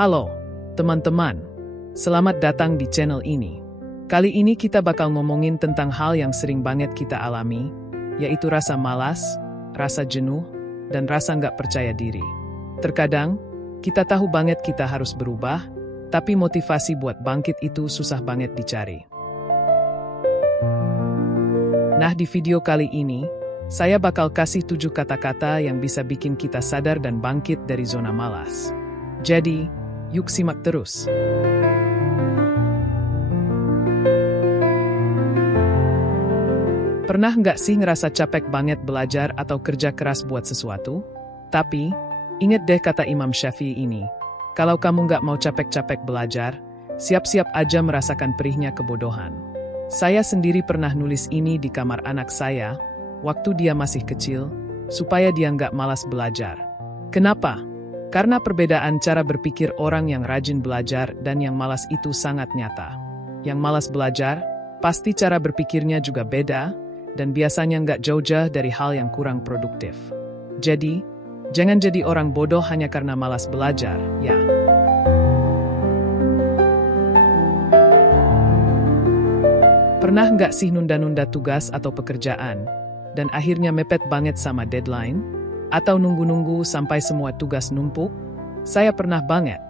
Halo, teman-teman. Selamat datang di channel ini. Kali ini kita bakal ngomongin tentang hal yang sering banget kita alami, yaitu rasa malas, rasa jenuh, dan rasa nggak percaya diri. Terkadang, kita tahu banget kita harus berubah, tapi motivasi buat bangkit itu susah banget dicari. Nah, di video kali ini, saya bakal kasih 7 kata-kata yang bisa bikin kita sadar dan bangkit dari zona malas. Jadi, yuk simak terus. Pernah nggak sih ngerasa capek banget belajar atau kerja keras buat sesuatu? Tapi, ingat deh kata Imam Syafi'i ini, kalau kamu nggak mau capek-capek belajar, siap-siap aja merasakan perihnya kebodohan. Saya sendiri pernah nulis ini di kamar anak saya, waktu dia masih kecil, supaya dia nggak malas belajar. Kenapa? Karena perbedaan cara berpikir orang yang rajin belajar dan yang malas itu sangat nyata. Yang malas belajar, pasti cara berpikirnya juga beda, dan biasanya nggak jauh-jauh dari hal yang kurang produktif. Jadi, jangan jadi orang bodoh hanya karena malas belajar, ya. Pernah nggak sih nunda-nunda tugas atau pekerjaan, dan akhirnya mepet banget sama deadline? Atau nunggu-nunggu sampai semua tugas numpuk? Saya pernah banget.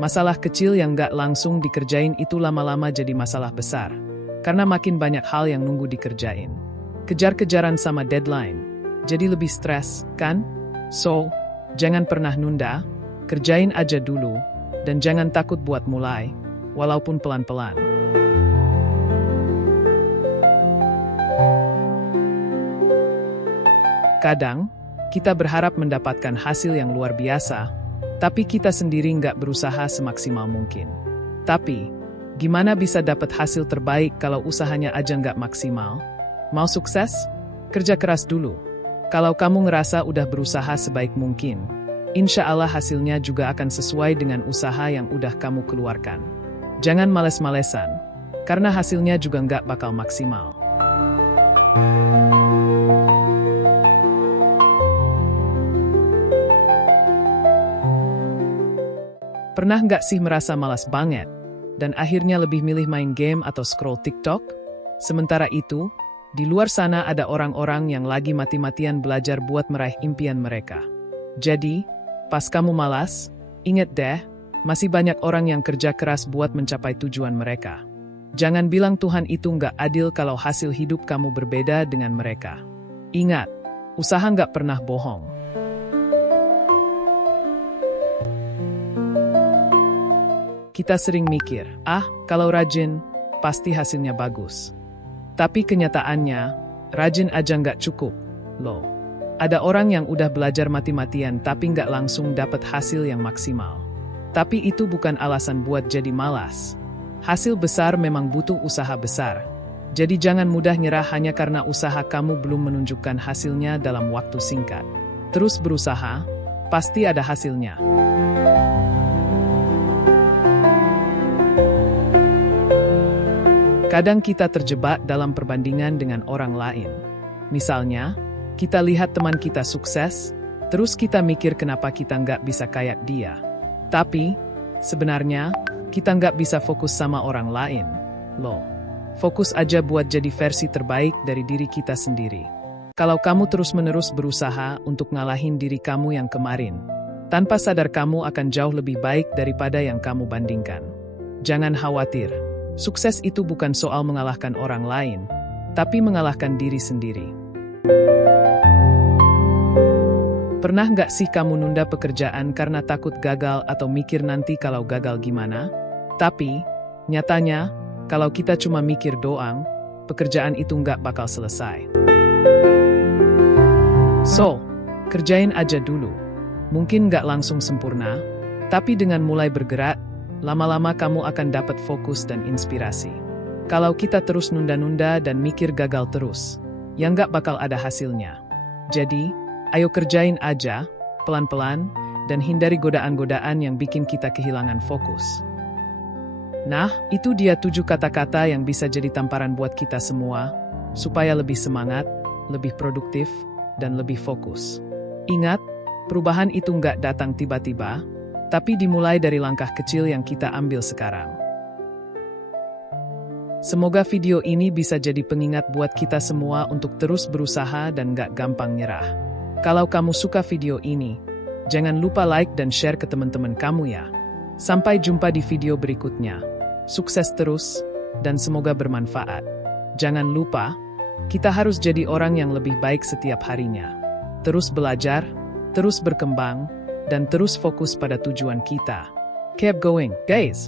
Masalah kecil yang nggak langsung dikerjain itu lama-lama jadi masalah besar. Karena makin banyak hal yang nunggu dikerjain. Kejar-kejaran sama deadline. Jadi lebih stres, kan? So, jangan pernah nunda, kerjain aja dulu, dan jangan takut buat mulai, walaupun pelan-pelan. Kadang, kita berharap mendapatkan hasil yang luar biasa, tapi kita sendiri nggak berusaha semaksimal mungkin. Tapi, gimana bisa dapat hasil terbaik kalau usahanya aja nggak maksimal? Mau sukses? Kerja keras dulu. Kalau kamu ngerasa udah berusaha sebaik mungkin, insya Allah hasilnya juga akan sesuai dengan usaha yang udah kamu keluarkan. Jangan males-malesan, karena hasilnya juga nggak bakal maksimal. Pernah nggak sih merasa malas banget, dan akhirnya lebih milih main game atau scroll TikTok? Sementara itu, di luar sana ada orang-orang yang lagi mati-matian belajar buat meraih impian mereka. Jadi, pas kamu malas, ingat deh, masih banyak orang yang kerja keras buat mencapai tujuan mereka. Jangan bilang Tuhan itu nggak adil kalau hasil hidup kamu berbeda dengan mereka. Ingat, usaha nggak pernah bohong. Kita sering mikir, kalau rajin, pasti hasilnya bagus. Tapi kenyataannya, rajin aja nggak cukup, loh. Ada orang yang udah belajar mati-matian tapi nggak langsung dapat hasil yang maksimal. Tapi itu bukan alasan buat jadi malas. Hasil besar memang butuh usaha besar. Jadi jangan mudah nyerah hanya karena usaha kamu belum menunjukkan hasilnya dalam waktu singkat. Terus berusaha, pasti ada hasilnya. Kadang kita terjebak dalam perbandingan dengan orang lain. Misalnya, kita lihat teman kita sukses, terus kita mikir kenapa kita nggak bisa kayak dia. Tapi, sebenarnya, kita nggak bisa fokus sama orang lain, loh. Fokus aja buat jadi versi terbaik dari diri kita sendiri. Kalau kamu terus-menerus berusaha untuk ngalahin diri kamu yang kemarin, tanpa sadar kamu akan jauh lebih baik daripada yang kamu bandingkan. Jangan khawatir. Sukses itu bukan soal mengalahkan orang lain, tapi mengalahkan diri sendiri. Pernah nggak sih kamu nunda pekerjaan karena takut gagal atau mikir nanti kalau gagal gimana? Tapi, nyatanya, kalau kita cuma mikir doang, pekerjaan itu nggak bakal selesai. So, kerjain aja dulu. Mungkin nggak langsung sempurna, tapi dengan mulai bergerak, lama-lama kamu akan dapat fokus dan inspirasi. Kalau kita terus nunda-nunda dan mikir gagal terus, ya nggak bakal ada hasilnya. Jadi, ayo kerjain aja, pelan-pelan, dan hindari godaan-godaan yang bikin kita kehilangan fokus. Nah, itu dia 7 kata-kata yang bisa jadi tamparan buat kita semua, supaya lebih semangat, lebih produktif, dan lebih fokus. Ingat, perubahan itu nggak datang tiba-tiba, Tapi dimulai dari langkah kecil yang kita ambil sekarang. Semoga video ini bisa jadi pengingat buat kita semua untuk terus berusaha dan gak gampang nyerah. Kalau kamu suka video ini, jangan lupa like dan share ke teman-teman kamu ya. Sampai jumpa di video berikutnya. Sukses terus, dan semoga bermanfaat. Jangan lupa, kita harus jadi orang yang lebih baik setiap harinya. Terus belajar, terus berkembang, dan terus fokus pada tujuan kita. Keep going, guys!